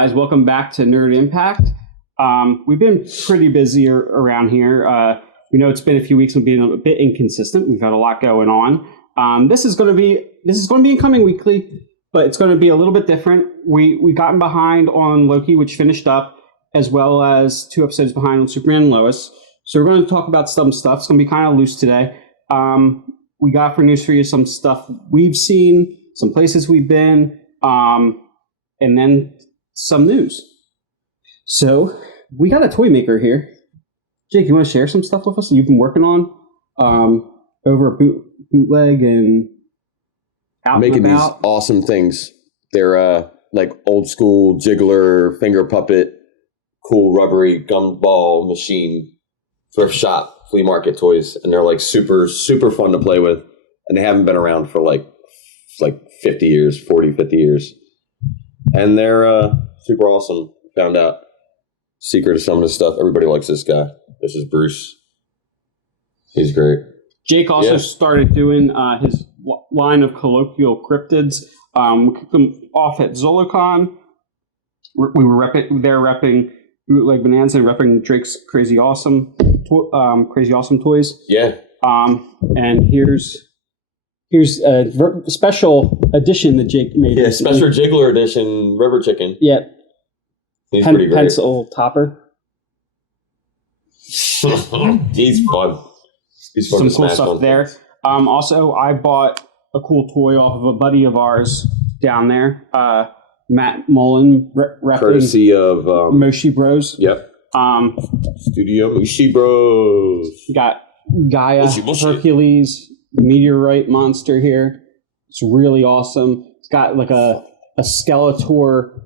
guys, welcome back to Nerd Impact. We've been pretty busy around here. We know it's been a few weeks and being a bit inconsistent. We've got a lot going on. This is going to be incoming weekly, but it's going to be a little bit different. We gotten behind on Loki, which finished up, as well as 2 episodes behind on Superman and Lois. So we're going to talk about some stuff. It's going to be kind of loose today. We got for news for you some stuff we've seen, some places we've been, and then some news. So we got a toy maker here. Jake, you want to share some stuff with us that you've been working on over a bootleg and out making and about? These awesome things. They're like old school jiggler, finger puppet, cool rubbery gumball machine, thrift shop, flea market toys, and they're like super fun to play with, and they haven't been around for like 50 years, 50 years. And they're super awesome. Found out secret of some of this stuff. Everybody likes this guy. This is Bruce. He's great. Jake also started doing his line of colloquial cryptids. We kicked them off at ZoloCon. We were repping Bootleg Bonanza and repping Drake's Crazy Awesome toys. Yeah. And here's a special edition that Jake made. Yeah, special jiggler edition rubber chicken. Yeah. He's pretty great. Pencil topper. He's fun. He's fun. Some cool stuff there. Also, I bought a cool toy off of a buddy of ours down there, Matt Mullen, courtesy of Moshi Bros. Yep. Studio Moshi Bros. Got Gaia, Moshi. Hercules, Meteorite monster here. It's really awesome. It's got like a Skeletor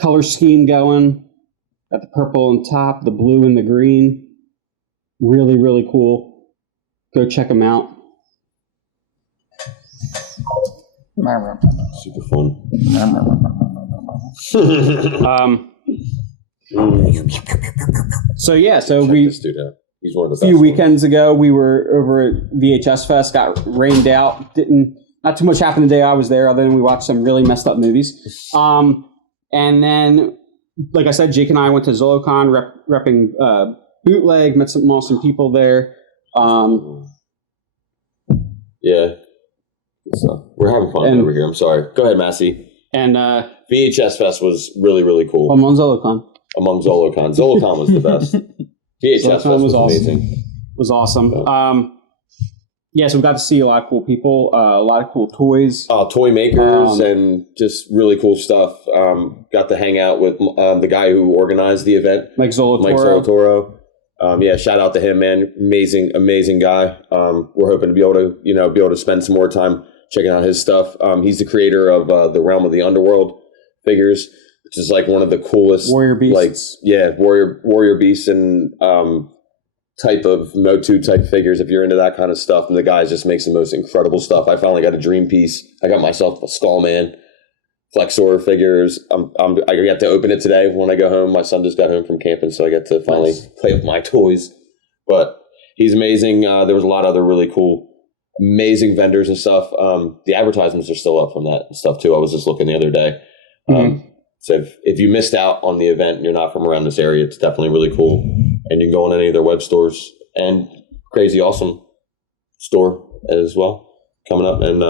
color scheme going. Got the purple on top, the blue and the green. Really, really cool. Go check them out. Super fun. So check we this dude out. He's one of the a few best weekends ago we were over at VHS Fest. Got rained out. Not too much happened the day I was there, other than we watched some really messed up movies. And then, like I said, Jake and I went to ZoloCon repping Bootleg. Met some awesome people there. Yeah. So we're having fun over here. I'm sorry. Go ahead, Massey. And VHS Fest was really, really cool. Among ZoloCon. ZoloCon was the best. VHS Fest was amazing. It was awesome. So we got to see a lot of cool people, a lot of cool toys. Toy makers and just really cool stuff. Got to hang out with the guy who organized the event. Mike Zolotoro. Shout out to him, man. Amazing guy. We're hoping to be able to spend some more time checking out his stuff. He's the creator of the Realm of the Underworld figures, which is like one of the coolest Warrior Beasts. Warrior Beasts and type of Motu type figures if you're into that kind of stuff. And the guy just makes the most incredible stuff. I finally got a dream piece. I got myself a Skullman, Flexor figures. I got to open it today when I go home. My son just got home from camping, so I got to finally play with my toys. But he's amazing. There was a lot of other really cool, amazing vendors and stuff. The advertisements are still up from that and stuff too. I was just looking the other day. So if you missed out on the event and you're not from around this area, it's definitely really cool. And you can go on any of their web stores and Crazy Awesome store as well coming up and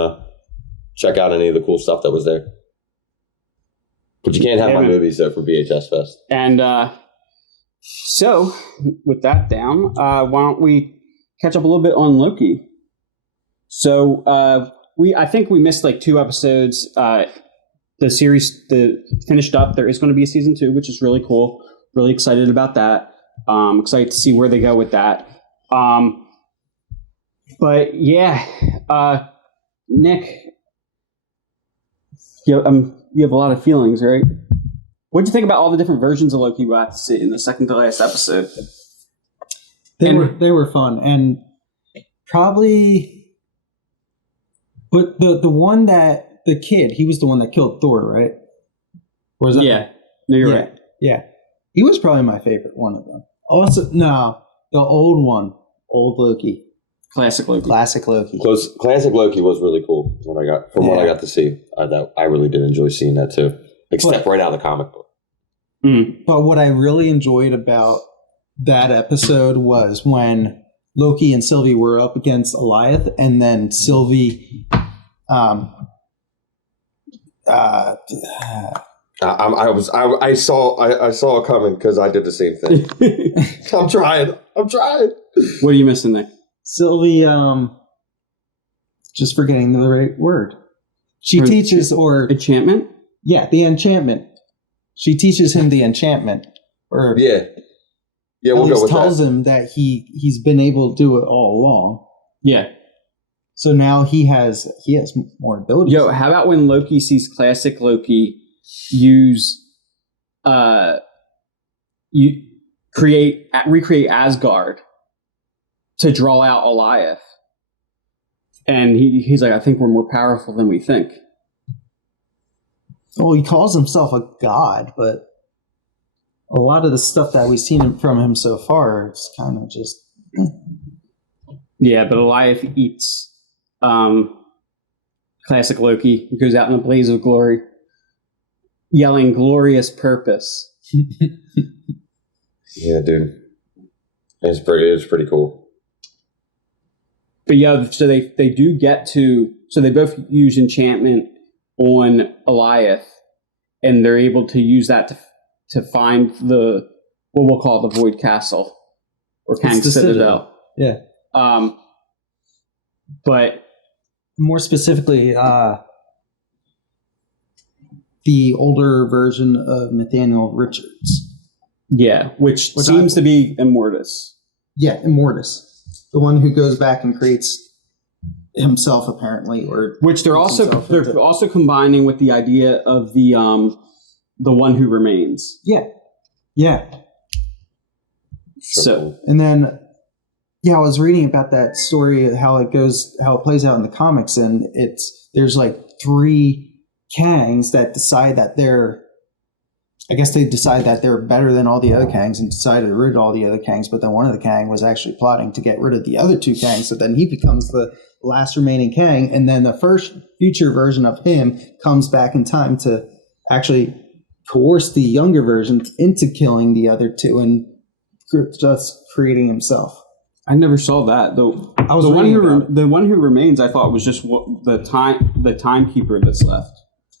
check out any of the cool stuff that was there. But you can't have my movies though from VHS Fest. And so with that down, why don't we catch up a little bit on Loki? So I think we missed like 2 episodes. The series finished up. There is going to be a season 2, which is really cool. Really excited about that. Excited to see where they go with that. But yeah, Nick, you have a lot of feelings, right? What'd you think about all the different versions of Loki we got to see in the second to last episode? They were fun, and probably, but the one that the kid, he was the one that killed Thor, right? Or was that no, you're right. Yeah, he was probably my favorite one of them. Also, no, the old one, old Loki. Classic Loki. Classic Loki. Classic Loki was really cool. What I got to see, I really did enjoy seeing that too. Like step right out of the comic book. But what I really enjoyed about that episode was when Loki and Sylvie were up against Goliath, and then Sylvie I saw it coming because I did the same thing. I'm trying. What are you missing there? Sylvie just forgetting the right word. She teaches enchantment? Yeah, the enchantment. She teaches him the enchantment. Or yeah, we'll go with that. Tells him that he's been able to do it all along. Yeah. So now he has more abilities. Yo, how about when Loki sees classic Loki recreate Asgard to draw out Goliath, and he's like, I think we're more powerful than we think. Well, he calls himself a god, but a lot of the stuff that we've seen from him so far, it's kind of just... Yeah, but Goliath eats classic Loki. He goes out in a blaze of glory, yelling glorious purpose. Yeah, dude. It's pretty cool. But yeah, so they do get to... So they both use enchantment on Goliath, and they're able to use that to find what we'll call the Void Castle, or Kang's Citadel. Yeah. But more specifically, the older version of Nathaniel Richards. Yeah, which seems to be Immortus. Yeah, Immortus. The one who goes back and creates himself, apparently, or which they're also combining with the idea of the one who remains. Yeah. So, and then I was reading about that story, how it plays out in the comics, and there's like 3 Kangs that decide that they're better than all the other Kangs and decided to rid of all the other Kangs, but then one of the Kang was actually plotting to get rid of the other 2 Kangs, so then he becomes the last remaining Kang, and then the future version of him comes back in time to actually coerce the younger version into killing the other 2 and just creating himself. I never saw that though. The one who remains, I thought was just the timekeeper that's left.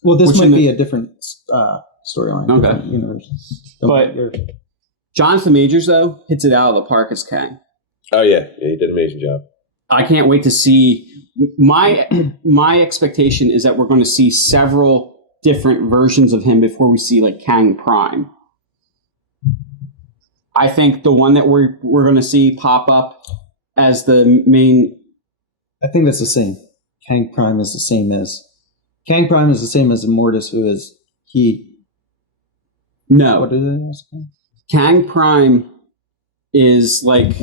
Well, this might be a different storyline. Okay, universe. But Jonathan Majors though hits it out of the park as Kang. Oh yeah, he did an amazing job. I can't wait to see. My expectation is that we're going to see several different versions of him before we see like Kang Prime. I think the one that we're going to see pop up as the main... I think that's the same. Kang Prime is the same as Immortus, who is he... No. What is it? Kang Prime is like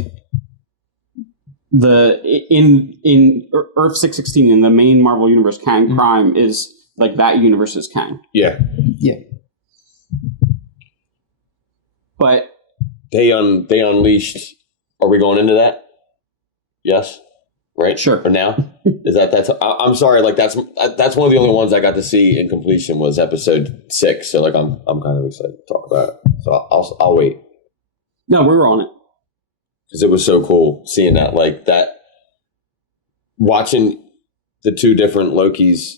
in Earth 616 in the main Marvel universe. Kang Prime is like that universe's Kang. Yeah. But they unleashed. Are we going into that? Yes. Right. Sure. For now, that's? I'm sorry. Like that's one of the only ones I got to see in completion was episode 6. So like I'm kind of excited to talk about it. So I'll wait. No, we were on it because it was so cool seeing that, like that, watching the 2 different Lokis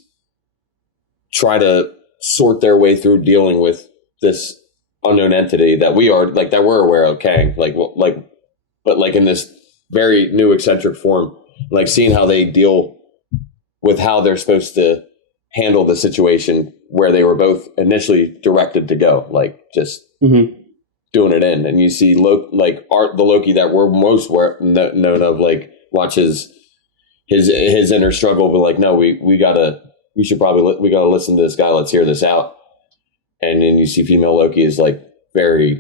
try to sort their way through dealing with this unknown entity that we're aware of, Kang, but in this very new eccentric form, like seeing how they deal with how they're supposed to handle the situation where they were both initially directed to go, like just doing it in, and you see the Loki that we're most known of, like watch his inner struggle, but like no, we gotta listen to this guy, let's hear this out. And then you see female Loki is like very,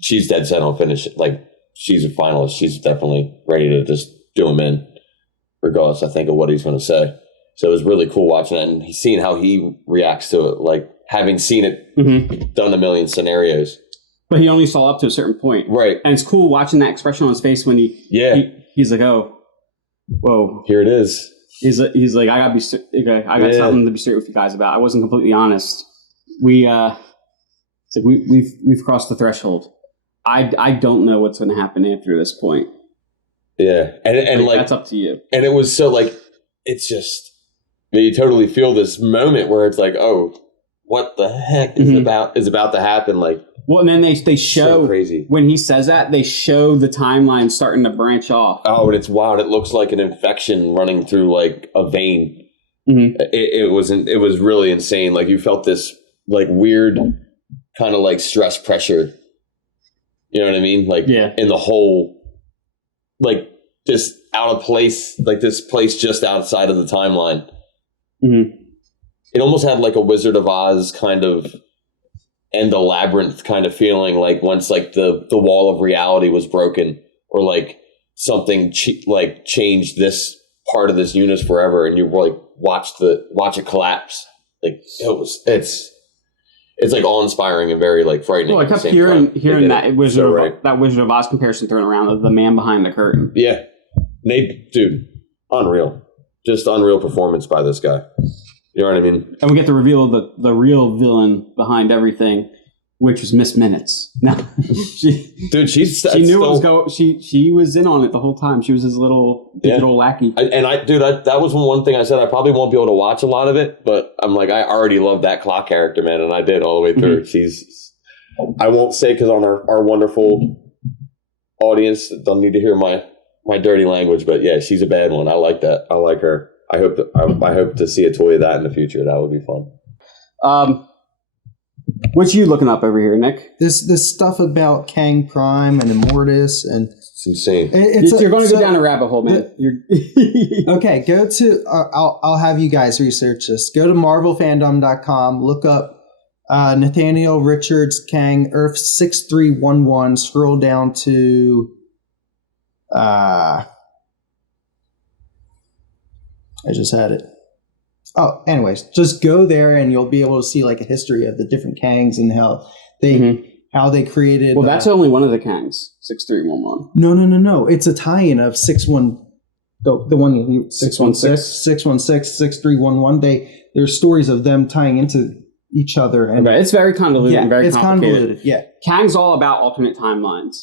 she's dead set on finish it. Like she's a finalist. She's definitely ready to just do him in, regardless, I think, of what he's going to say. So it was really cool watching that and seeing how he reacts to it, like having seen it done a million scenarios. But he only saw up to a certain point. Right. And it's cool watching that expression on his face when he's like, oh, whoa. Here it is. He's like, I got something to be straight with you guys about. I wasn't completely honest. we've crossed the threshold. I don't know what's going to happen after this point. Yeah, and like that's up to you. And it was so like it's just you totally feel this moment where it's like, oh, what the heck is about to happen? Like, well, and then they show so crazy when he says that they show the timeline starting to branch off. Oh, and it's wild. It looks like an infection running through like a vein. It was really insane. Like you felt this like weird kind of like stress pressure. You know what I mean? Like in the whole, like just out of place, like this place just outside of the timeline. It almost had like a Wizard of Oz kind of and the labyrinth kind of feeling, like once like the wall of reality was broken, or like something like changed this part of this universe forever, and you like watch it collapse. Like it's like awe-inspiring and very like frightening. Well, I kept hearing that Wizard of Oz comparison thrown around of the man behind the curtain. Yeah, dude, unreal, just unreal performance by this guy. You know what I mean? And we get the reveal of the real villain behind everything, which was Miss Minutes. No, she knew what was going. She was in on it the whole time. She was his little digital lackey. That was one thing I said. I probably won't be able to watch a lot of it, but I'm like, I already love that clock character, man, and I did all the way through. I won't say because on our wonderful audience don't need to hear my dirty language, but yeah, she's a bad one. I like that. I like her. I hope to see a toy of that in the future. That would be fun. What you looking up over here, Nick? This stuff about Kang Prime and Immortus, and it's insane. You're going to go down a rabbit hole, man. Okay, go to. I'll have you guys research this. Go to MarvelFandom.com. Look up Nathaniel Richards Kang Earth 6311. Scroll down to. I just had it. Oh, anyways, just go there and you'll be able to see like a history of the different Kangs and how they created. Well, that's only one of the Kangs, 6311. No. It's a tie-in of 61. The one 616, 6311. There's stories of them tying into each other, and it's very convoluted. Yeah, and very convoluted. Yeah, Kang's all about alternate timelines,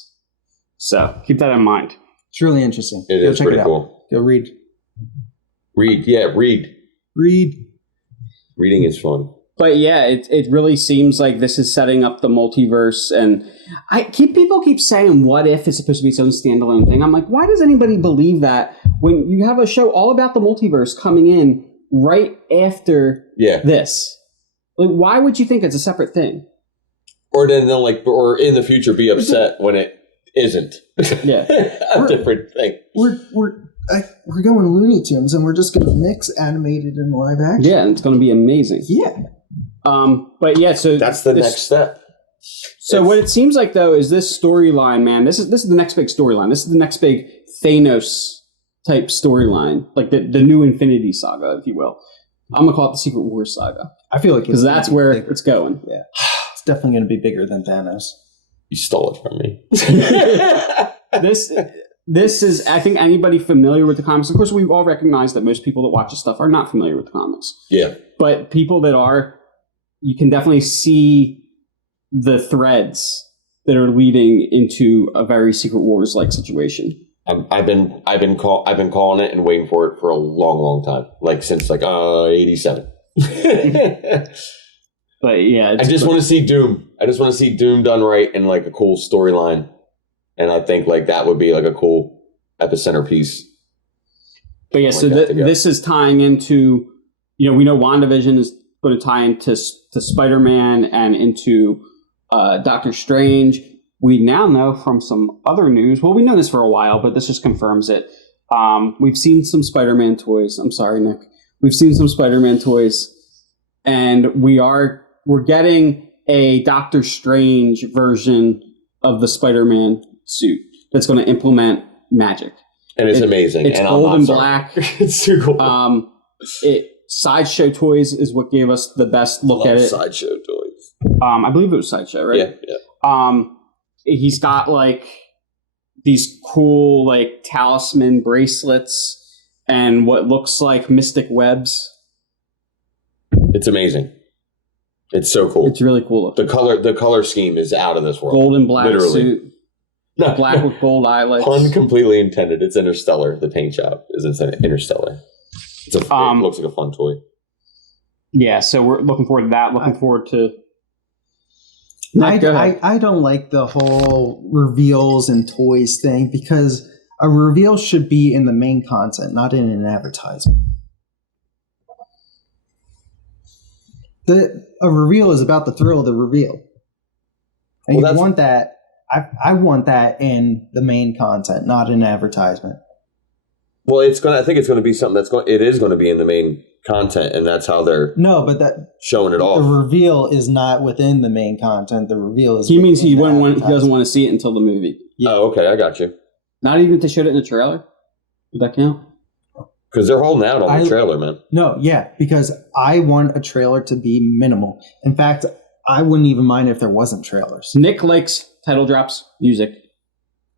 so keep that in mind. It's really interesting. It is pretty cool. Go read. Read. Reading is fun. But yeah, it really seems like this is setting up the multiverse, and people keep saying, "What if it's supposed to be its own standalone thing?" I'm like, why does anybody believe that when you have a show all about the multiverse coming in right after this? Like, why would you think it's a separate thing? Or then they'll or in the future be upset when it isn't. Yeah, a different thing. We're going Looney Tunes, and we're just going to mix animated and live action. Yeah, and it's going to be amazing. Yeah. But yeah, so that's the next step. So what it seems like though is this storyline, man. This is the next big storyline. This is the next big Thanos type storyline, like the new Infinity Saga, if you will. I'm gonna call it the Secret Wars saga. I feel like because that's where it's going. Yeah, it's definitely going to be bigger than Thanos. You stole it from me. This is, I think, anybody familiar with the comics. Of course, we all recognize that most people that watch this stuff are not familiar with the comics. Yeah. But people that are, you can definitely see the threads that are leading into a very Secret Wars like situation. I've been calling it and waiting for it for a long time, like since 87. But yeah, I just want to see Doom. I just want to see Doom done right in like a cool storyline. And I think like that would be like a cool epicenter piece. But yeah, so this is tying into, we know WandaVision is going to tie into Spider-Man and into Doctor Strange. We now know from some other news, well, we know this for a while, but this just confirms it. We've seen some Spider-Man toys. I'm sorry, Nick. We've seen some Spider-Man toys, and we're getting a Doctor Strange version of the Spider-Man suit that's going to implement magic, and it's amazing. It's gold and black. It's too cool. Sideshow Toys is what gave us the best look at it. Sideshow Toys. I believe it was Sideshow, right? Yeah. He's got like these cool like talisman bracelets and what looks like mystic webs. It's amazing. It's so cool. It's really cool. The color scheme is out of this world. Gold and black suit. No, black with gold highlights. Pun completely intended. It's Interstellar. The paint job is Interstellar. It looks like a fun toy. Yeah, so we're looking forward to that. Looking forward to... I don't like the whole reveals and toys thing because a reveal should be in the main content, not in an advertisement. A reveal is about the thrill of the reveal. And you want that. I want that in the main content, not in advertisement. Well, I think it's going to be something it is going to be in the main content, and that's how they're showing it off. The reveal is not within the main content. The reveal is. He means he doesn't want to see it until the movie. Yeah. Oh, okay, I got you. Not even to show it in the trailer. Would that count? Because they're holding out on the trailer, man. No, yeah, because I want a trailer to be minimal. In fact, I wouldn't even mind if there wasn't trailers. Nick likes title drops, music,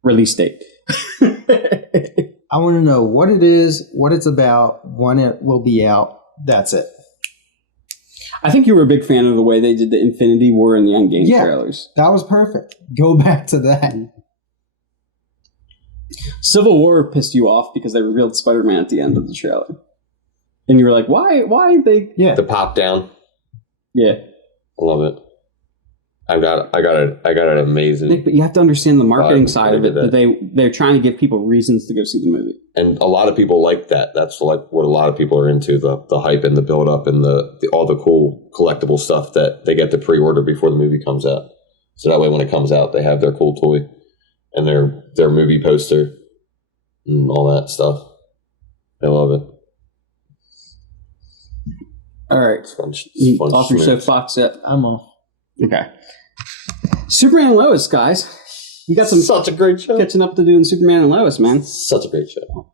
release date. I want to know what it is, what it's about, when it will be out. That's it. I think you were a big fan of the way they did the Infinity War and the Endgame trailers. That was perfect. Go back to that. Civil War pissed you off because they revealed Spider-Man at the end of the trailer. And you were like, why they... Yeah. The pop down. Yeah. I love it. I got it amazing. Nick, but you have to understand the marketing side of it, that they're trying to give people reasons to go see the movie. And a lot of people like that. That's like what a lot of people are into, the hype and the build up and all the cool collectible stuff that they get to pre-order before the movie comes out. So that way when it comes out, they have their cool toy and their movie poster and all that stuff. I love it. All right. Off your soapbox yet? I'm off. Okay. Superman and Lois, guys. You got such a great show. Catching up to doing Superman and Lois, man. Such a great show.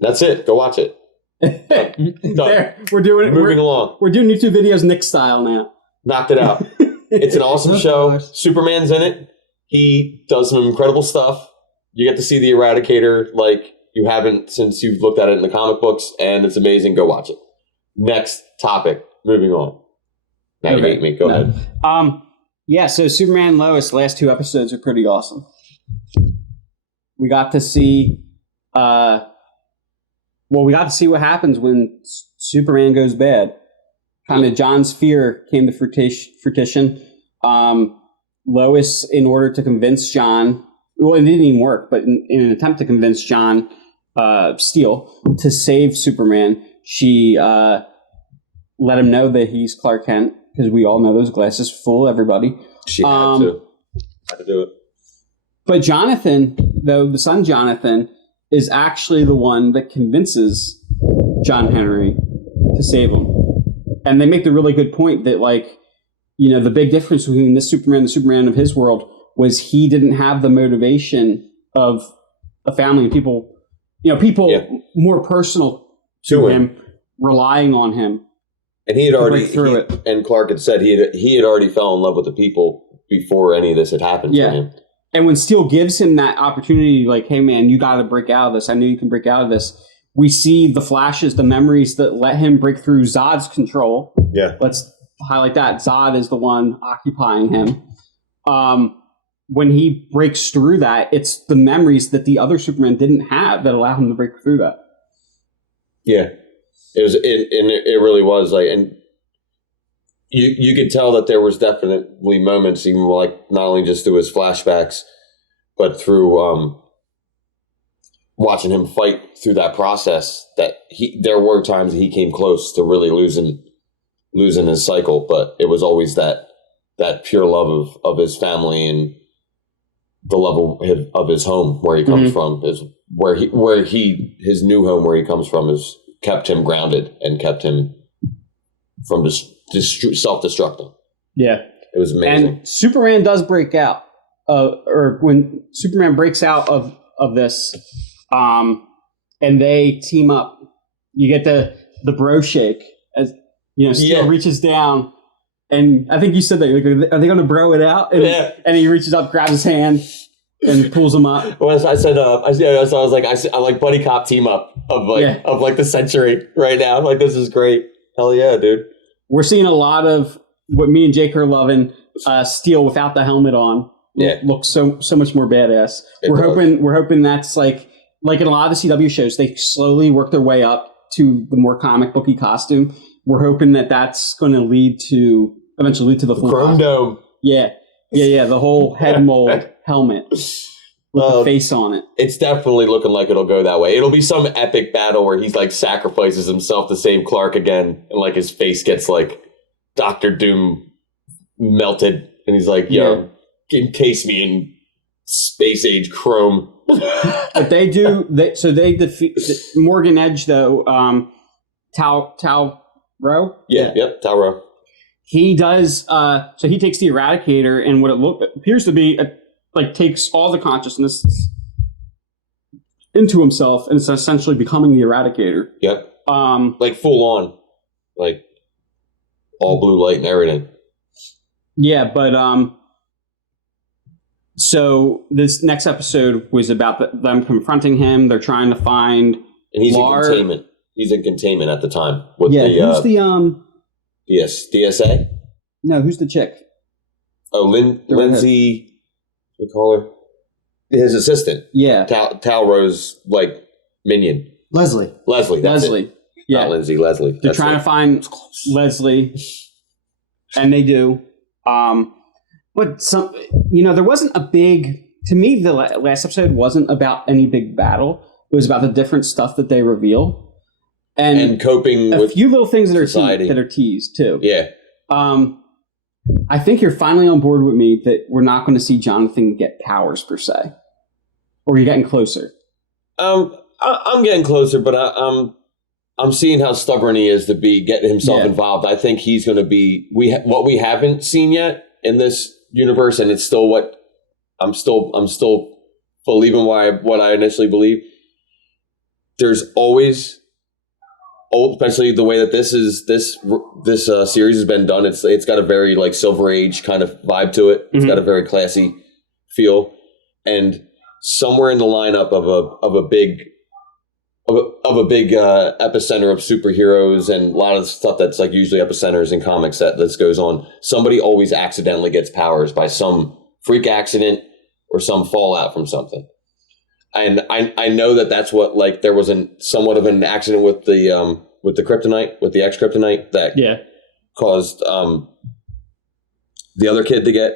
That's it. Go watch it. There, we're doing it. Moving along. We're doing YouTube videos Nick style now. Knocked it out. It's an awesome show. Superman's in it. He does some incredible stuff. You get to see the Eradicator like you haven't since you've looked at it in the comic books, and it's amazing. Go watch it. Next topic. Moving on. Now you hate me. Go ahead. Yeah, so Superman and Lois, last 2 episodes are pretty awesome. We got to see we got to see what happens when Superman goes bad. Kind of John's fear came to fruition. Lois, in order to convince John, well, it didn't even work, but in an attempt to convince John Steele to save Superman, she let him know that he's Clark Kent, because we all know those glasses fool everybody. She had to do it. But Jonathan, though, the son Jonathan, is actually the one that convinces John Henry to save him. And they make the really good point that, like, you know, the big difference between this Superman and the Superman of his world was he didn't have the motivation of a family and people more personal to him, relying on him. And he had already and Clark had said he had already fell in love with the people before any of this had happened to him. And when Steele gives him that opportunity, like, hey man, you got to break out of this. I know you can break out of this. We see the flashes, the memories that let him break through Zod's control. Yeah. Let's highlight that. Zod is the one occupying him. When he breaks through that, it's the memories that the other Superman didn't have that allow him to break through that. Yeah. It really was like, and you could tell that there was definitely moments, even like not only just through his flashbacks, but through watching him fight through that process. That there were times he came close to really losing his cycle, but it was always that pure love of his family and the level of his home where he comes from is his new home where he comes from is kept him grounded and kept him from self-destructing. Yeah. It was amazing. And Superman does break out, or when Superman breaks out of this, and they team up, you get the bro shake as, you know, Steel reaches down, and I think you said that, like, are they going to bro it out? And, and he reaches up, grabs his hand, and pulls him up. Well, I said, I like buddy cop team up of the century right now. I'm like, this is great. Hell yeah, dude. We're seeing a lot of what me and Jake are loving, Steel without the helmet on. Yeah. Looks so much more badass. It We're does. hoping that's like in a lot of the CW shows, they slowly work their way up to the more comic booky costume. We're hoping that that's going to eventually lead to the full Chrome costume. Dome. Yeah. The whole head mold helmet with the face on it. It's definitely looking like it'll go that way. It'll be some epic battle where he's like sacrifices himself to save Clark again, and like his face gets like Doctor Doom melted, and he's like, "Yo, encase me in space age chrome." But they defeat Morgan Edge though. Tao Rowe. Yeah. Yep. Taro. He does. So he takes the Eradicator, and what it appears to be, takes all the consciousness into himself, and it's essentially becoming the Eradicator. Yep. Like full on, like all blue light and everything. Yeah, but so this next episode was about them confronting him. They're trying to find, and he's in containment. He's in containment at the time. With who's the DSA? No, who's the chick? Oh, Lindsay. What do you call her? His assistant. Yeah. Tal Rose, like minion. Leslie. That's Leslie. it. Yeah. Not Lindsay. Leslie. They're trying to find Leslie, and they do. But there wasn't a big. To me, the last episode wasn't about any big battle. It was about the different stuff that they reveal, and coping a with few little things that society. are teased too. Yeah. I think you're finally on board with me that we're not going to see Jonathan get powers per se, or you're getting closer. I'm getting closer, but I'm seeing how stubborn he is to be getting himself involved. I think he's going to be what we haven't seen yet in this universe, and it's still what I'm still believing what I initially believed. There's always, especially the way that this series has been done. It's got a very like Silver Age kind of vibe to it. It's got a very classy feel, and somewhere in the lineup of a big epicenter of superheroes and a lot of stuff that's like usually epicenters in comics that goes on, somebody always accidentally gets powers by some freak accident or some fallout from something. And I know that's what, like, there was somewhat of an accident with the kryptonite, with the X kryptonite that caused the other kid to get,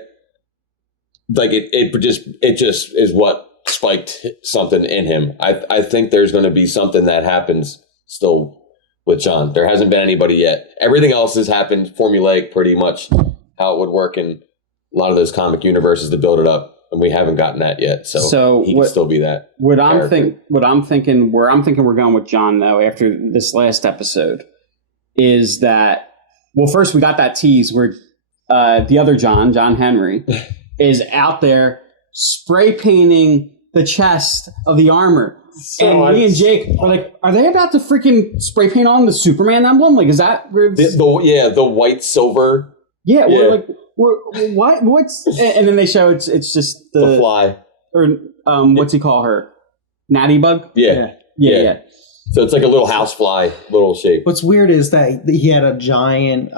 like, it just is what spiked something in him. I think there's going to be something that happens still with John. There hasn't been anybody yet. Everything else has happened formulaic, pretty much how it would work in a lot of those comic universes to build it up, and we haven't gotten that yet. So he can still be that. Where I'm thinking we're going with John though after this last episode is that, well, first we got that tease where the other John Henry, is out there spray painting the chest of the armor. And me and Jake are like, are they about to freaking spray paint on the Superman emblem? Like, is that where the white silver? Yeah, we're like, what's and then they show it's just the fly, or what's he call her? Natty bug? Yeah. So it's like a little housefly, little shape. What's weird is that he had a giant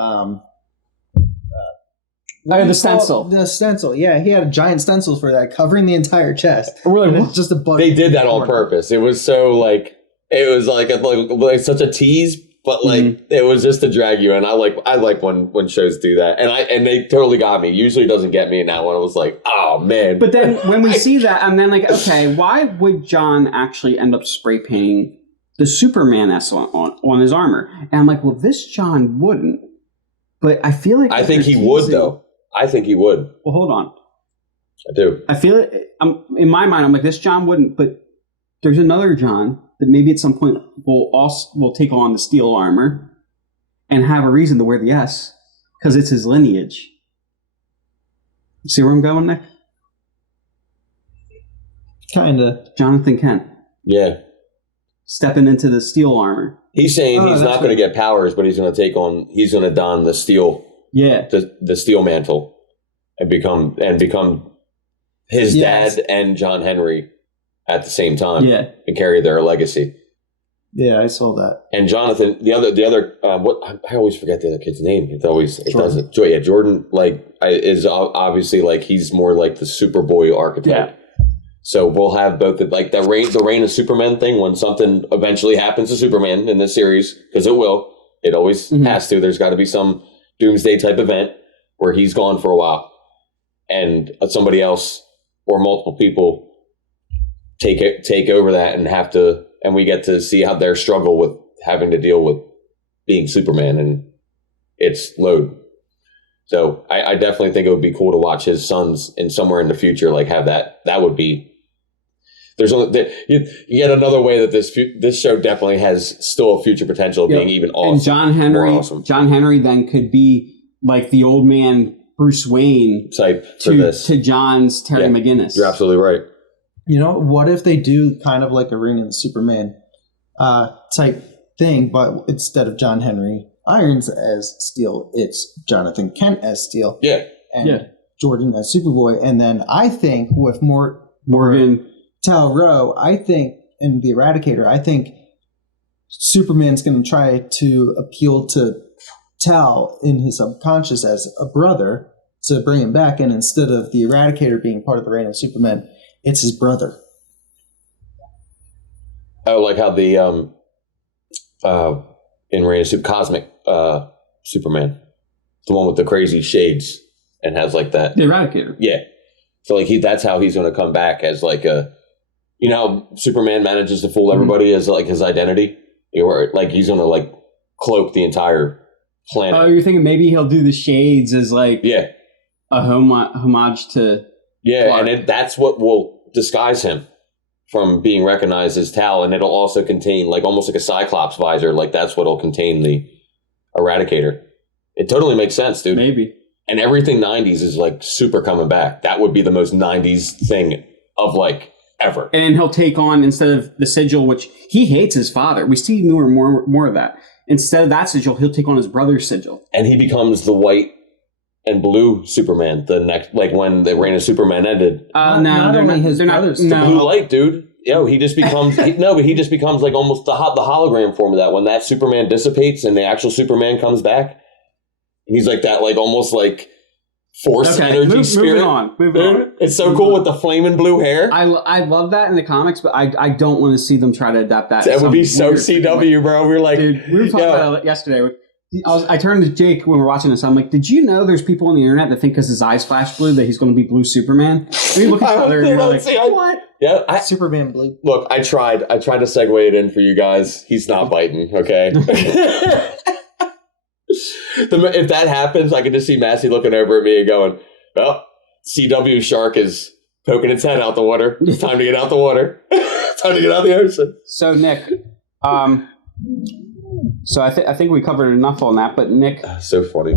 the stencil. The stencil, yeah. He had a giant stencil for that, covering the entire chest. Really? It's just a bug. They did that on purpose. It was so like such a tease, but like it was just to drag you in. I like when shows do that, and they totally got me. Usually it doesn't get me in that one. I was like, oh man. But then when we see that, I'm then like, okay, why would John actually end up spray painting the Superman S on his armor? And I'm like, well, this John wouldn't. But I feel like I think he would though. I think he would. Well, hold on. I do. I feel it. In my mind, I'm like, this John wouldn't. But there's another John that maybe at some point will take on the steel armor and have a reason to wear the S because it's his lineage. See where I'm going, Nick? Kinda. Jonathan Kent. Yeah. Stepping into the steel armor. He's saying he's not going to get powers, but he's going to don the steel. Yeah, the steel mantle, and become his dad and John Henry at the same time. Yeah, and carry their legacy. Yeah, I saw that. And Jonathan, the other, what I always forget the other kid's name. It doesn't. Yeah, Jordan, is obviously he's more like the Superboy archetype. Yeah. So we'll have both the reign of Superman thing when something eventually happens to Superman in this series, because it will. It always has to. There's got to be some doomsday type event where he's gone for a while, and somebody else or multiple people take over that and have to. And we get to see how their struggle with having to deal with being Superman and its load. So I definitely think it would be cool to watch his sons in somewhere in the future have that. That would be. There's yet another way that this show definitely has still a future potential of being even awesome. And John Henry, more awesome. John Henry then could be like the old man Bruce Wayne type to John's Terry McGinnis. You're absolutely right. You know, what if they do kind of like a Reign of the Superman type thing, but instead of John Henry Irons as Steel, it's Jonathan Kent as Steel. Yeah. And Jordan as Superboy. And then I think with Morgan Tal-Rho, I think, in the Eradicator, I think Superman's going to try to appeal to Tal in his subconscious as a brother to bring him back. And instead of the Eradicator being part of the Reign of Superman, it's his brother. Oh, like how the in Reign of Cosmic Superman, the one with the crazy shades and has that. The Eradicator. Yeah. So that's how he's going to come back as how Superman manages to fool everybody as his identity, or he's going to cloak the entire planet. Oh, you're thinking maybe he'll do the shades as a homage to Clark. And that's what will disguise him from being recognized as Tal, and it'll also contain almost like a Cyclops visor. That's what'll contain the Eradicator. It totally makes sense, dude. Maybe. And everything 90s is super coming back. That would be the most 90s thing of ever. And then he'll take on, instead of the sigil, which he hates his father. We see more of that. Instead of that sigil, he'll take on his brother's sigil. And he becomes the white and blue Superman the next, when the Reign of Superman ended. They're not. The blue light, dude. He just becomes he just becomes almost the hologram form of that. When that Superman dissipates and the actual Superman comes back, and he's that almost force energy spirit. Moving on. It's so cool with the flaming blue hair. I love that in the comics, but I don't want to see them try to adapt that. That would be so CW, bro. We were dude, we were talking about it yesterday. I turned to Jake when we were watching this. I'm like, did you know there's people on the internet that think because his eyes flash blue that he's going to be Blue Superman? And you look at each other and you're like, what? Yeah, Superman blue. Look, I tried to segue it in for you guys. He's not biting, okay? If that happens, I can just see Massey looking over at me and going, well, CW shark is poking its head out the water. It's time to get out the water. Time to get out the ocean. So, Nick, so I think we covered enough on that, but Nick... So funny.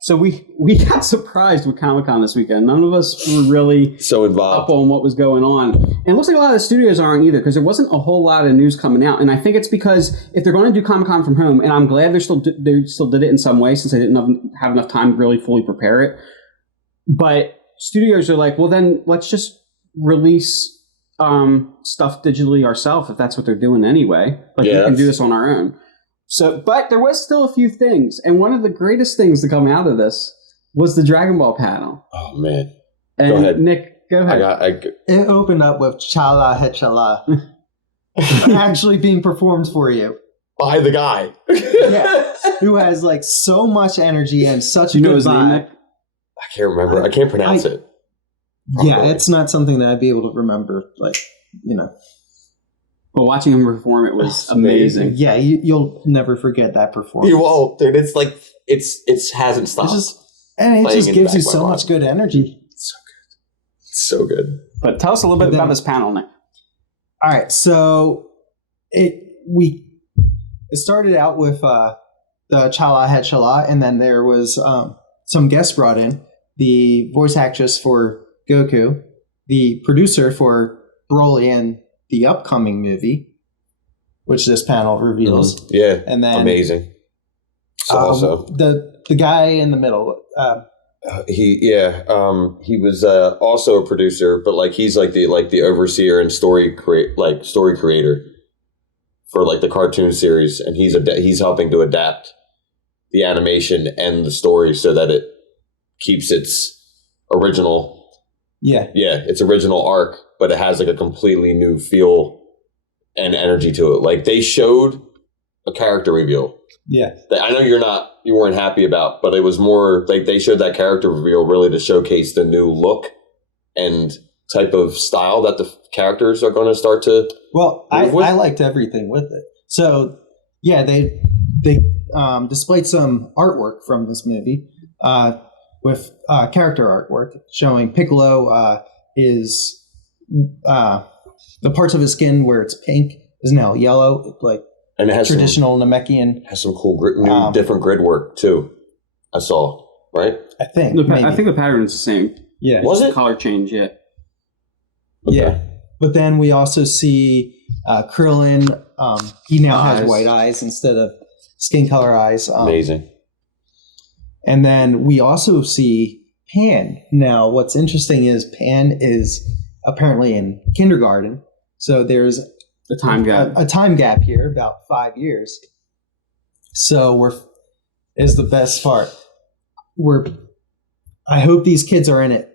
So we got surprised with Comic-Con this weekend. None of us were really so involved up on what was going on. And it looks like a lot of the studios aren't either, because there wasn't a whole lot of news coming out. And I think it's because if they're going to do Comic-Con from home, and I'm glad they still did it in some way, since they didn't have enough time to really fully prepare it. But studios are like, well, then let's just release stuff digitally ourselves if that's what they're doing anyway. We can do this on our own. So, but there was still a few things, and one of the greatest things to come out of this was the Dragon Ball panel. Oh man! And go ahead, Nick. Go ahead. It opened up with "Chala Hechala" actually being performed for you by the guy, who has so much energy and such a good vibe. Name, I can't remember. I can't pronounce it. Yeah, it's not something that I'd be able to remember. But watching him perform, it was amazing. Yeah, you'll never forget that performance. You won't, dude. It's it hasn't stopped. It just gives you so much good energy. It's so good. It's so good. But tell us a little bit about this panel, Nick. All right, so it started out with the Chala Hechala, and then there was some guests brought in. The voice actress for Goku, the producer for Broly and the upcoming movie, which this panel reveals. Mm-hmm. Yeah, and then amazing. Also, the guy in the middle. He was also a producer, but he's the overseer and story creator for like the cartoon series, and he's helping to adapt the animation and the story so that it keeps its original its original arc, but it has like a completely new feel and energy to it. Like they showed a character reveal that I know you weren't happy about, but it was more like they showed that character reveal really to showcase the new look and type of style that the characters are going to start to. Well, I liked everything with it. So yeah, they displayed some artwork from this movie with character artwork showing Piccolo is the parts of his skin where it's pink is now yellow, like and it has traditional Namekian. Has some cool different grid work too. I saw, right? I think I think the pattern is the same. Yeah, was it color change? Yeah, okay. Yeah. But then we also see Krillin. He now has white eyes instead of skin color eyes. Amazing. And then we also see Pan. Now, what's interesting is Pan is apparently in kindergarten. So there's a time gap here, about 5 years. So is the best part. I hope these kids are in it.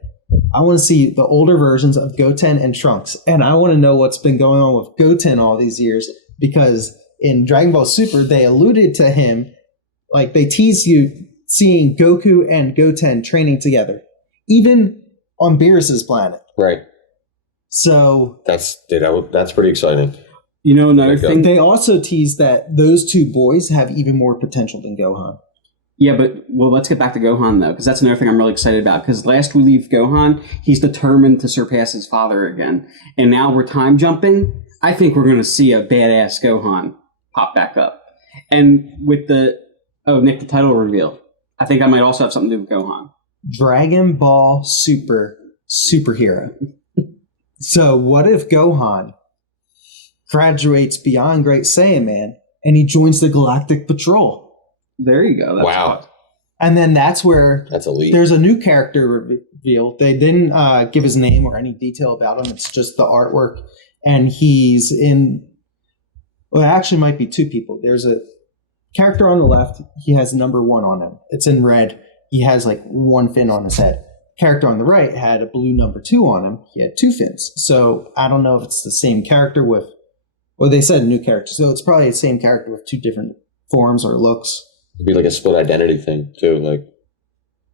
I want to see the older versions of Goten and Trunks. And I want to know what's been going on with Goten all these years, because in Dragon Ball Super, they alluded to him, like they teased you seeing Goku and Goten training together, even on Beerus's planet. Right. So that's pretty exciting. You know, another thing, they also teased that those two boys have even more potential than Gohan. Yeah, but let's get back to Gohan though, because that's another thing I'm really excited about. Because last we leave Gohan, he's determined to surpass his father again, and now we're time jumping. I think we're going to see a badass Gohan pop back up, and with the the title reveal, I think I might also have something to do with Gohan. Dragon Ball superhero. So what if Gohan graduates beyond Great Saiyan Man and he joins the Galactic Patrol? There you go. Wow. And then that's where elite. There's a new character reveal. They didn't give his name or any detail about him. It's just the artwork. And he's in... Well, it actually might be two people. There's a character on the left. He has number 1 on him. It's in red. He has like 1 fin on his head. Character on the right had a blue number 2 on him. He had 2 fins. So I don't know if it's the same character with... Well, they said new character. So it's probably the same character with 2 different forms or looks. It'd be like a split identity thing too,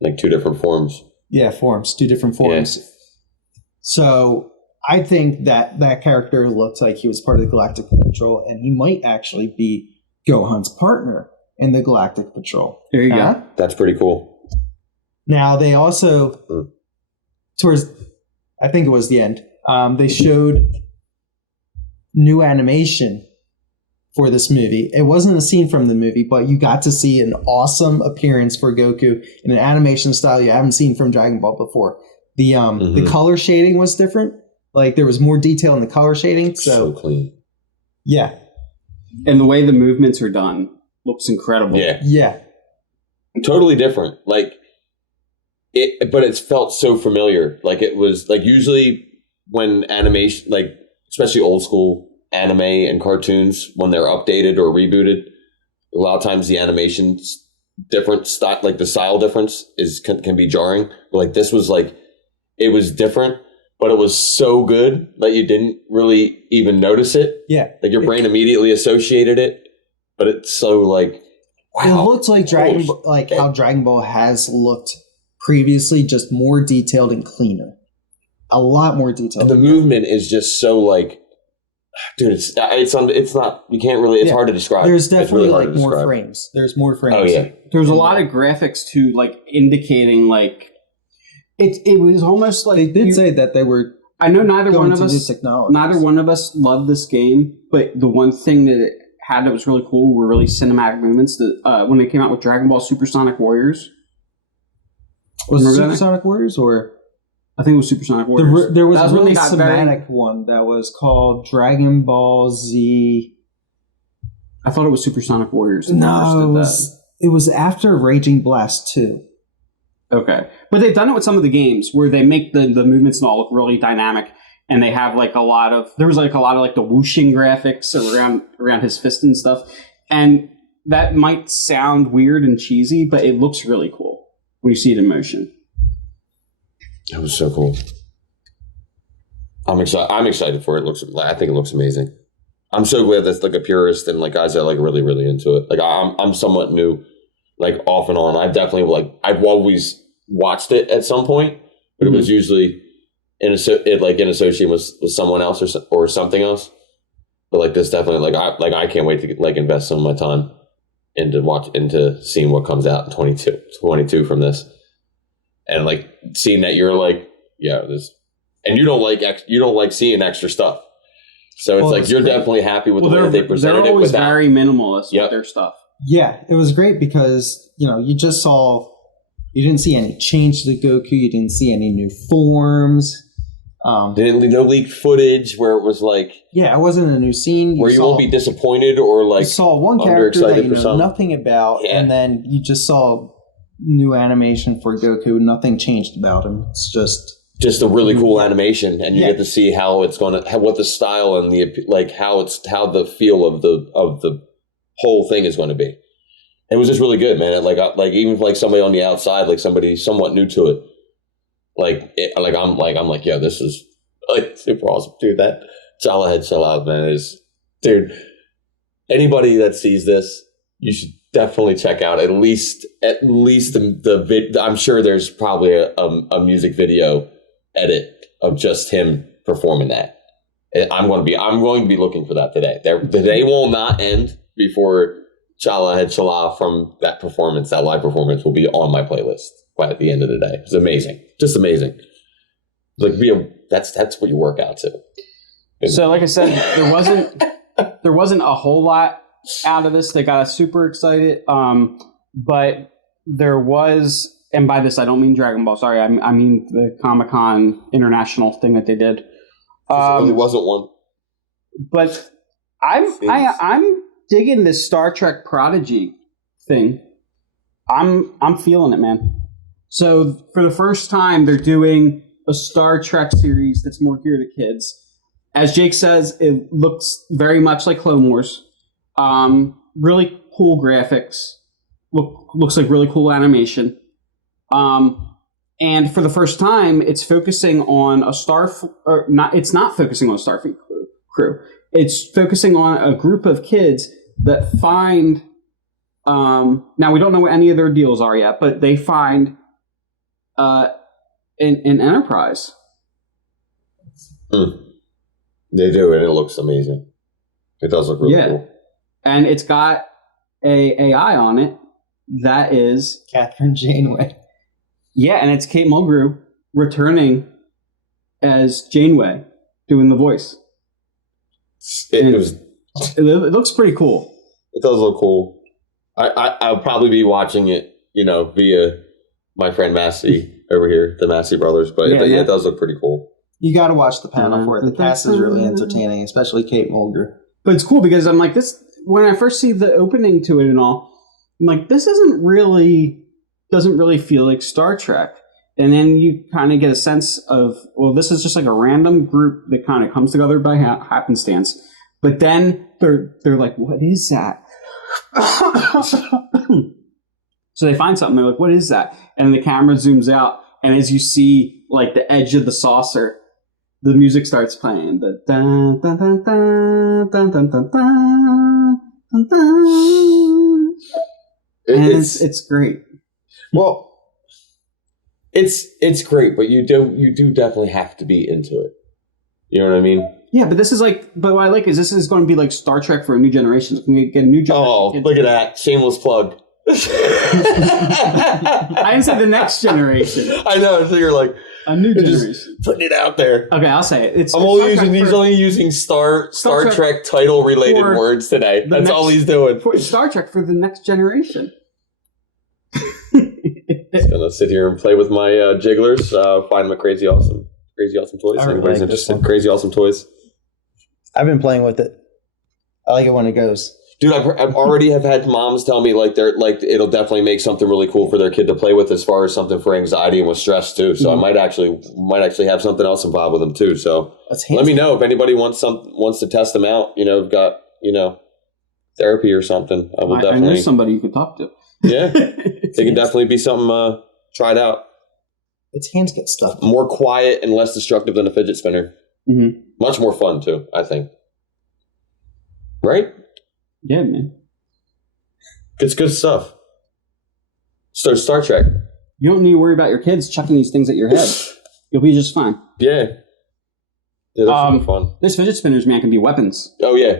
like 2 different forms. Yeah, forms, 2 different forms. Yeah. So I think that character looks like he was part of the Galactic Patrol, and he might actually be Gohan's partner in the Galactic Patrol. There you go. That's pretty cool. Now they also, I think it was the end, they showed new animation for this movie. It wasn't a scene from the movie, but you got to see an awesome appearance for Goku in an animation style you haven't seen from Dragon Ball before. The color shading was different. Like there was more detail in the color shading. So clean. Yeah. And the way the movements are done looks incredible. Yeah. Yeah. Totally different. But it's felt so familiar. Like it was like usually when animation, like especially old school anime and cartoons, when they're updated or rebooted, a lot of times the animation's different style, like the style difference can be jarring. But like this was like, it was different, but it was so good that you didn't really even notice it. Yeah. Like your brain immediately associated it, but it's so like, wow. It looked like how Dragon Ball has looked previously, just more detailed and cleaner. A lot more detailed. And the movement is just so like, dude, it's not, you can't really, it's hard to describe. There's definitely really like more frames. There's more frames. Oh yeah. There's a lot of graphics too, like indicating like it was almost like they did say that they were. I know neither one of us loved this game, but the one thing that it had that was really cool were really cinematic movements. That when they came out with Dragon Ball Supersonic Warriors, was it Supersonic Warriors or? I think it was Supersonic Warriors. There was a really cinematic one that was called Dragon Ball Z. I thought it was Supersonic Warriors. No, it was after Raging Blast 2. Okay. But they've done it with some of the games where they make the movements and all look really dynamic. and they have like a lot of like the whooshing graphics around his fist and stuff, and that might sound weird and cheesy, but it looks really cool when you see it in motion. That was so cool. I'm excited for it. I think it looks amazing. I'm so glad that's like a purist and like guys that like really, really into it. Like I'm somewhat new, like off and on. I've always watched it at some point, but it was usually in association with someone else or something else. But like this definitely I can't wait to like invest some of my time into seeing what comes out in 22 from this, and like seeing that you're like this, and you don't like seeing extra stuff. So it's you're definitely happy with the way that they presented it. They're always very minimalist with their stuff. Yeah, it was great because, you didn't see any change to the Goku. You didn't see any new forms. No leaked footage where it was like... Yeah, it wasn't a new scene. You won't be disappointed or like... You saw one character that you know nothing about, and then you just saw new animation for Goku. Nothing changed about him. It's just a really cool animation, and you get to see how it's going to, what the style and how the feel of the whole thing is going to be. It was just really good, man. Even like somebody on the outside, like somebody somewhat new to it, this is like super awesome, dude. That Chala Head Chill Out, man, dude. Anybody that sees this, you should definitely check out at least the vid. I'm sure there's probably a music video edit of just him performing that. I'm going to be looking for that today. The day will not end before Chala Head Chala from that live performance will be on my playlist by the end of the day. It's amazing. Just amazing. That's what you work out to. So like I said, there wasn't a whole lot out of this that got us super excited. But there was, and by this I don't mean Dragon Ball. Sorry, I mean the Comic-Con International thing that they did. There really wasn't one. But I'm digging this Star Trek Prodigy thing. I'm feeling it, man. So for the first time, they're doing a Star Trek series that's more geared to kids. As Jake says, it looks very much like Clone Wars. Really cool graphics. Looks like really cool animation. And for the first time, it's focusing on it's not focusing on a Starfleet crew. It's focusing on a group of kids that find. Now we don't know what any of their deals are yet, but they find an Enterprise. They do, and it looks amazing. It does look really cool. And it's got a AI on it that is Catherine Janeway. Yeah, and it's Kate Mulgrew returning as Janeway, doing the voice. It looks pretty cool. It does look cool. I'll probably be watching it, via my friend Massey over here, the Massey brothers. But it does look pretty cool. You got to watch the panel for it. The cast is really entertaining, especially Kate Mulgrew. But it's cool because I'm like, this. When I first see the opening to it and all, I'm like, this doesn't really feel like Star Trek. And then you kind of get a sense of, well, this is just like a random group that kind of comes together by happenstance. But then they're like, what is that? So they find something. They're like, what is that? And the camera zooms out, and as you see like the edge of the saucer, the music starts playing. The dun dun dun dun dun dun dun dun dun. And it's great. Well, it's great, but you do definitely have to be into it. You know what I mean? Yeah, but this is but what I like is this is going to be like Star Trek for a new generation. It's going to get a new generation. Oh, look at that. Shameless plug. I didn't say the next generation. I know, so you're like a new generation. Putting it out there. Okay, I'll say it. He's only using Star Trek title related words today. That's all he's doing. For Star Trek for the next generation. Just gonna sit here and play with my jigglers, find my crazy awesome toys. Anybody's interested in crazy awesome toys? I've been playing with it. I like it when it goes. Dude, I've already have had moms tell me like they're like it'll definitely make something really cool for their kid to play with as far as something for anxiety and with stress too. So I might actually have something else involved with them too. So let me know if anybody wants to test them out. Got therapy or something. I will definitely. I know somebody you could talk to. Yeah, they can definitely be something tried out. Its hands get stuck. More quiet and less destructive than a fidget spinner. Mm-hmm. Much more fun too, I think. Right? Yeah, man. It's good stuff. So Star Trek. You don't need to worry about your kids chucking these things at your head. You'll be just fine. Yeah. Yeah, that's really fun. Those fidget spinners, man, can be weapons. Oh, yeah.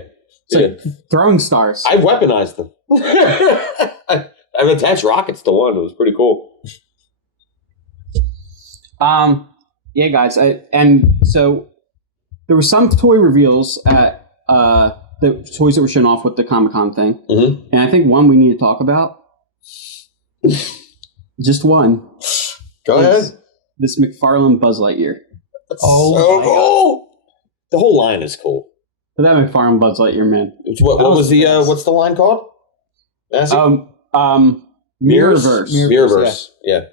It's like throwing stars. I weaponized them. I've attached rockets to one. It was pretty cool. Yeah, guys. And so there were some toy reveals at the toys that were shown off with the Comic-Con thing. Mm-hmm. And I think one we need to talk about. Just one. Go ahead. This McFarlane Buzz Lightyear. That's so cool. The whole line is cool. But that McFarlane Buzz Lightyear, man. What was the what's the line called? Mirrorverse. Mirrorverse. Yeah.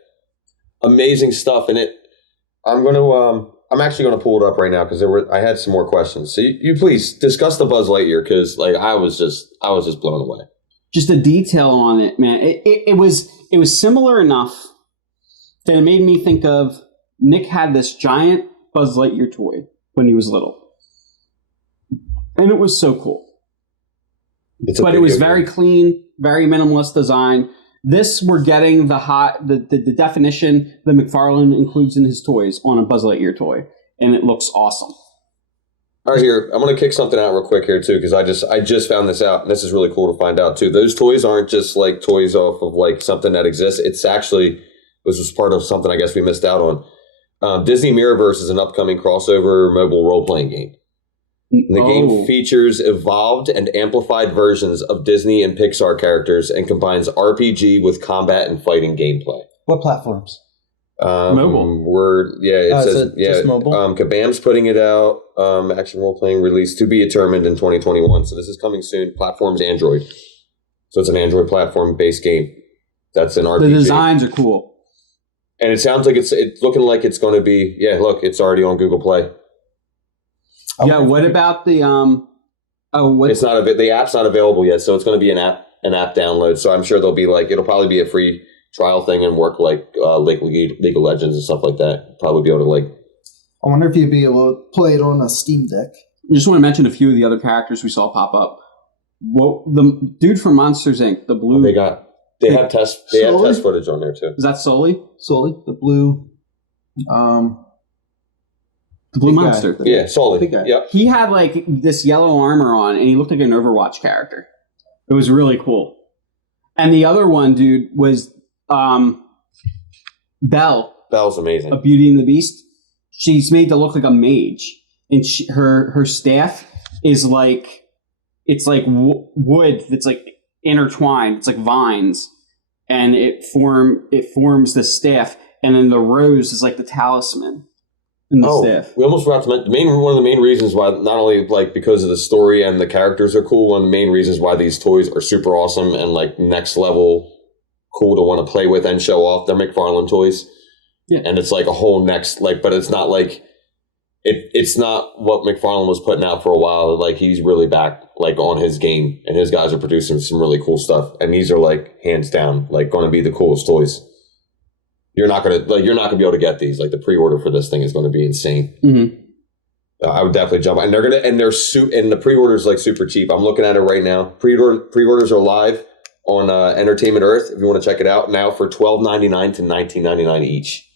Amazing stuff in it. I'm actually gonna pull it up right now because I had some more questions. So you please discuss the Buzz Lightyear because like I was just blown away. Just the detail on it, man. It was similar enough that it made me think of Nick had this giant Buzz Lightyear toy when he was little, and it was so cool. But it was very clean, very minimalist design. This we're getting the definition that McFarlane includes in his toys on a Buzz Lightyear toy, and it looks awesome. All right, here I'm going to kick something out real quick here too because I just found this out, and this is really cool to find out too. Those toys aren't just like toys off of like something that exists. It's actually this was part of something I guess we missed out on. Disney Mirrorverse is an upcoming crossover mobile role playing game. The game features evolved and amplified versions of Disney and Pixar characters and combines RPG with combat and fighting gameplay. What platforms? Mobile. It says just mobile? Kabam's putting it out. Action role playing release to be determined in 2021. So this is coming soon. Platform's Android. So it's an Android platform based game. That's an RPG. The designs are cool. And it sounds like it's looking like it's going to be. Yeah, look, it's already on Google Play. Yeah, what about the It's not the app's not available yet, so it's going to be an app download. So I'm sure it'll probably be a free trial thing and work like League of Legends and stuff like that. Probably be able to like. I wonder if you'd be able to play it on a Steam Deck. I just want to mention a few of the other characters we saw pop up. Well, the dude from Monsters Inc., the blue. They have test footage on there too. Is that Sully? The blue. The blue monster. Yeah, Sully. Yep. He had like this yellow armor on, and he looked like an Overwatch character. It was really cool. And the other one, dude, was Belle. Belle's amazing. A Beauty and the Beast. She's made to look like a mage, and her staff is like wood that's like intertwined. It's like vines, and it forms the staff, and then the rose is like the talisman. Staff. We almost forgot to mention one of the main reasons why, not only like because of the story and the characters are cool, one of the main reasons why these toys are super awesome and like next level cool to want to play with and show off. They're McFarlane toys. Yeah. And it's like a whole next, like, but it's not like, it's not what McFarlane was putting out for a while. Like he's really back like on his game, and his guys are producing some really cool stuff. And these are like hands down, like going to be the coolest toys. You're not gonna be able to get these. Like the pre-order for this thing is going to be insane. Mm-hmm. I would definitely jump. And the pre-order is like super cheap. I'm looking at it right now. Pre-orders are live on Entertainment Earth. If you want to check it out now for $12.99 to $19.99 each.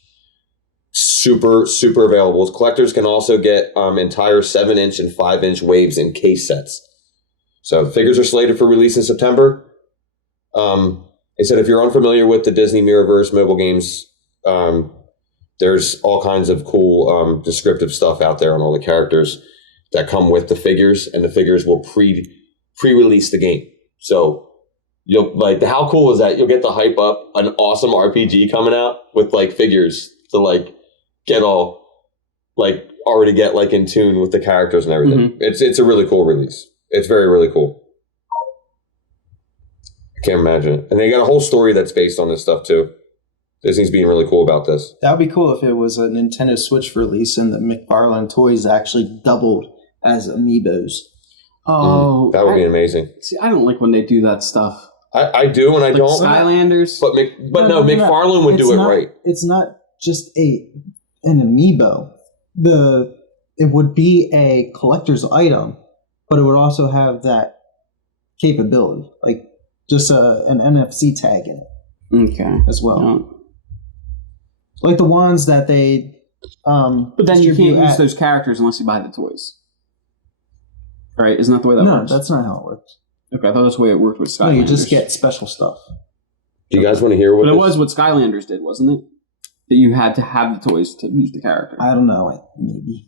Super super available. Collectors can also get entire 7-inch and 5-inch waves in case sets. So the figures are slated for release in September. They said if you're unfamiliar with the Disney Mirrorverse mobile games. There's all kinds of cool descriptive stuff out there on all the characters that come with the figures, and the figures will pre-release the game. So you'll like how cool is that? You'll get to hype up an awesome RPG coming out with like figures to like get all like already get like in tune with the characters and everything. Mm-hmm. It's a really cool release. It's very really cool. I can't imagine it. And they got a whole story that's based on this stuff too. Disney's being really cool about this. That would be cool if it was a Nintendo Switch release and the McFarlane toys actually doubled as amiibos. Oh, that would be amazing. See, I don't like when they do that stuff. I do and I like don't. Skylanders. But McFarlane would do it right. It's not just an amiibo. It would be a collector's item, but it would also have that capability, like just an NFC tag in it. Okay. As well. Like the ones that they but then you can't use those characters unless you buy the toys. Right? Isn't that the way that works? No, that's not how it works. Okay, I thought that's the way it worked with Skylanders. No, you just get special stuff. Do you guys want to hear what But it was what Skylanders did, wasn't it? That you had to have the toys to use the character. I don't know. Maybe.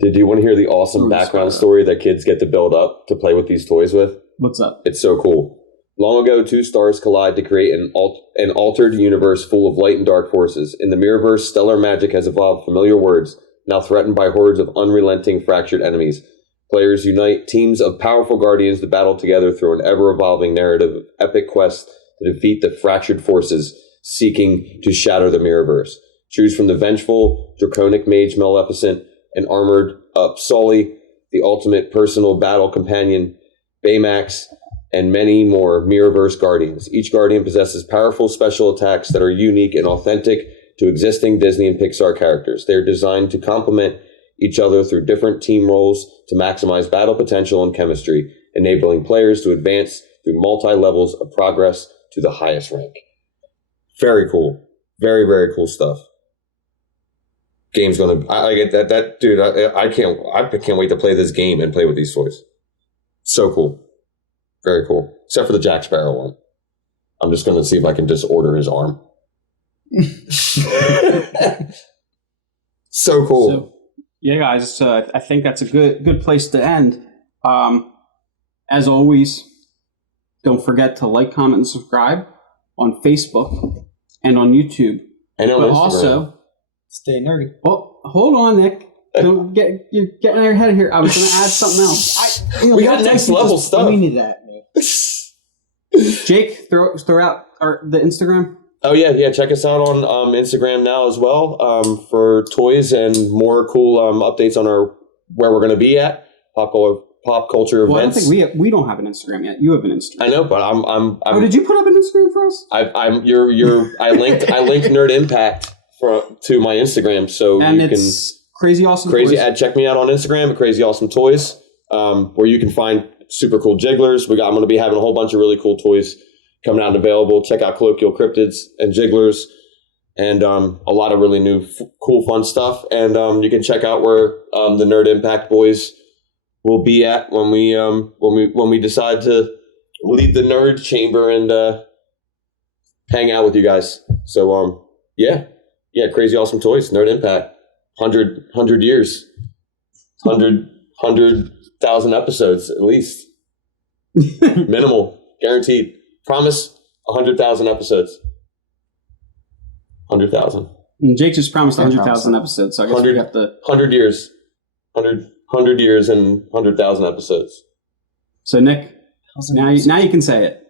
Did you want to hear the awesome background story that kids get to build up to play with these toys with? What's up? It's so cool. Long ago, two stars collide to create an altered universe full of light and dark forces. In the Mirrorverse, stellar magic has evolved familiar words, now threatened by hordes of unrelenting, fractured enemies. Players unite teams of powerful guardians to battle together through an ever-evolving narrative of epic quests to defeat the fractured forces seeking to shatter the Mirrorverse. Choose from the vengeful, draconic mage Maleficent and armored-up Sully, the ultimate personal battle companion Baymax, and many more Mirrorverse Guardians. Each Guardian possesses powerful special attacks that are unique and authentic to existing Disney and Pixar characters. They are designed to complement each other through different team roles to maximize battle potential and chemistry, enabling players to advance through multi-levels of progress to the highest rank. Very cool. Very, very cool stuff. Game's gonna... I get that dude, I can't wait to play this game and play with these toys. So cool. Very cool. Except for the Jack Sparrow one. I'm just going to see if I can disorder his arm. So cool. So, yeah, guys, I think that's a good place to end. As always, don't forget to like, comment, and subscribe on Facebook and on YouTube. And on but Instagram. Also, stay nerdy. Oh, hold on, Nick. Don't you're getting out of your head here. I was going to add something else. We got next level stuff. We need that. Jake, throw out the Instagram. Oh yeah. Check us out on Instagram now as well for toys and more cool updates on where we're going to be at pop culture events. Well, I don't think we don't have an Instagram yet. You have an Instagram. I know, but I'm Oh, did you put up an Instagram for us? I linked Nerd Impact to my Instagram, so and you it's Crazy Awesome Crazy Toys. Check me out on Instagram at Crazy Awesome Toys, where you can find super cool jigglers. I'm going to be having a whole bunch of really cool toys coming out and available. Check out Colloquial Cryptids and Jigglers, and a lot of really new, cool, fun stuff. And you can check out where the Nerd Impact boys will be at when we decide to leave the nerd chamber and hang out with you guys. So yeah, Crazy Awesome Toys, Nerd Impact, 100 years, 100,000 episodes at least. Minimal, guaranteed. Promise 100,000 episodes. 100,000. Jake just promised 100,000 episodes, so I guess we have to... 100 years. 100 years and 100,000 episodes. So, Nick, now you can say it.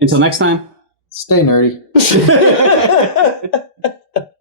Until next time, stay nerdy.